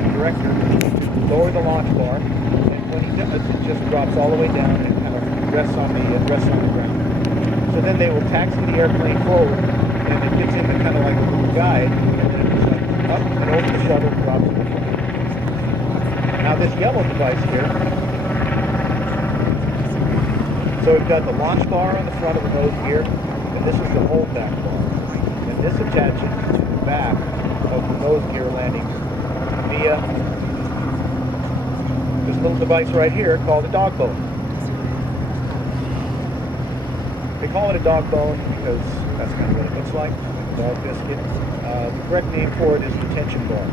the director, lower the launch bar, and when he does, it just drops all the way down and kind of rests on the ground. So then they will taxi the airplane forward, and it gets into kind of like a little guide, and then it's like up and over the shuttle, drops in the front. Now this yellow device here, so we've got the launch bar on the front of the nose gear, and this is the holdback bar. And this attaches to the back of the nose gear landing via this little device right here called a dog bone. They call it a dog bone because that's kind of what it looks like, a dog biscuit. The correct name for it is the tension bar.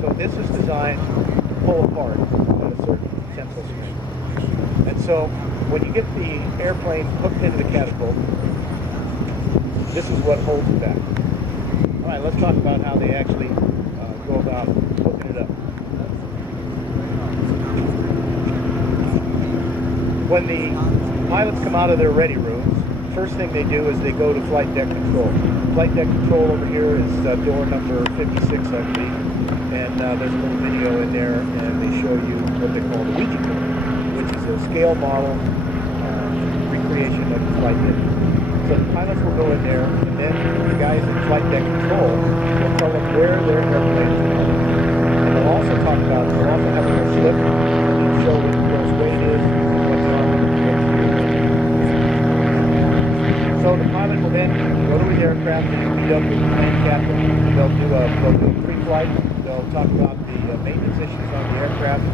So this is designed to pull apart at a certain tensile strength. And so when you get the airplane hooked into the catapult, this is what holds it back. All right, let's talk about how they actually go about hooking it up. When the pilots come out of their ready rooms, first thing they do is they go to flight deck control. Flight deck control over here is door number 56, I believe, and there's a little video in there, and they show you what they call the Ouija board, which is a scale model recreation of the flight deck. So the pilots will go in there, and then the guys in flight deck control will tell them where their airplane is going. And they'll also have a little slip and show what the gross weight is, what's on it. So the pilot will then go to his aircraft and meet up with the plane captain. They'll do a pre-flight. They'll talk about the maintenance issues on the aircraft.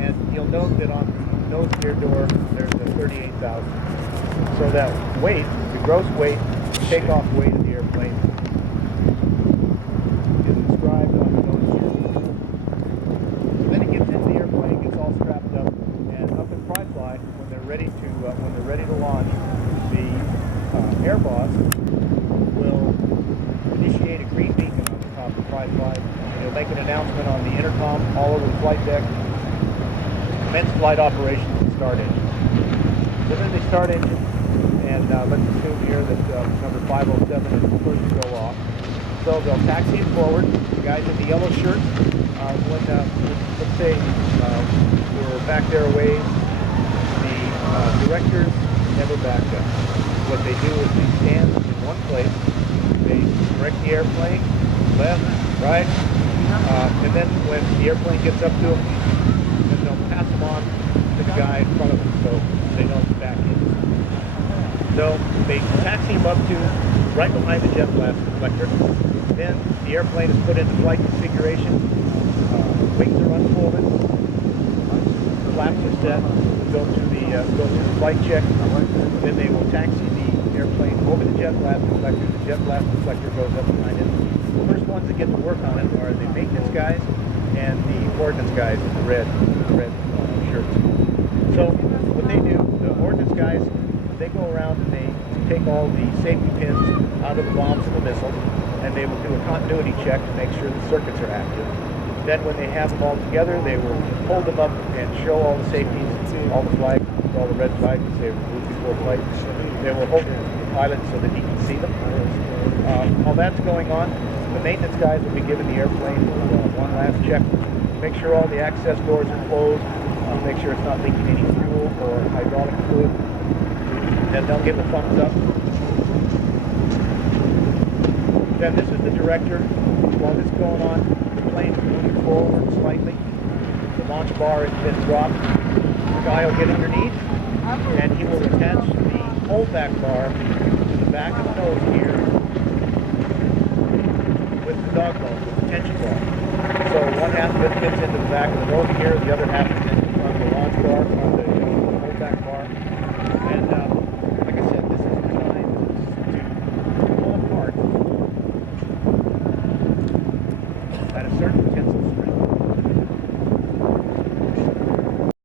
And you'll note that on the nose gear door, there's a 38,000. So that weight, the gross weight, takeoff weight of the airplane, is inscribed on the nose gear. So then it gets into the airplane, gets all strapped up, and up in fly, when they're ready to launch, the air boss will initiate a green beacon on the top of fly. He'll make an announcement on the intercom all over the flight deck. Commence flight operations and start engine. So then they start engine, and let's assume here that number 507 is the first to go off. So they'll taxi it forward. The guys in the yellow shirt, let's say we're back their ways, the directors never back up. What they do is they stand in one place, they direct the airplane, left, right, and then when the airplane gets up to them, then they'll pass them on to the guy in front of them so they don't back in. So they taxi him up to right behind the jet blast deflector. Then the airplane is put into flight configuration. Wings are unfolded. Flaps are set. Go through the flight check. Then they will taxi the airplane over the jet blast deflector. The jet blast deflector goes up behind it. The first ones that get to work on it are the maintenance guys and the ordnance guys in the red shirts. So what they do, the ordnance guys, they go around and they take all the safety pins out of the bombs and the missiles, and they will do a continuity check to make sure the circuits are active. Then when they have them all together, they will hold them up and show all the safeties, all the flags, all the red flags that they removed before flight. They will hold the pilot so that he can see them. While that's going on, the maintenance guys will be giving the airplane one last check. Make sure all the access doors are closed. Make sure it's not leaking any fuel or hydraulic fluid. Then they'll give a thumbs up. Then this is the director. While this is going on, the plane is moving forward slightly. The launch bar has been dropped. The guy will get underneath, and he will attach the holdback bar to the back of the nose gear with the dog bone, with the tension bar. So one half of it fits into the back of the nose gear, the other half is into the front of the launch bar, on the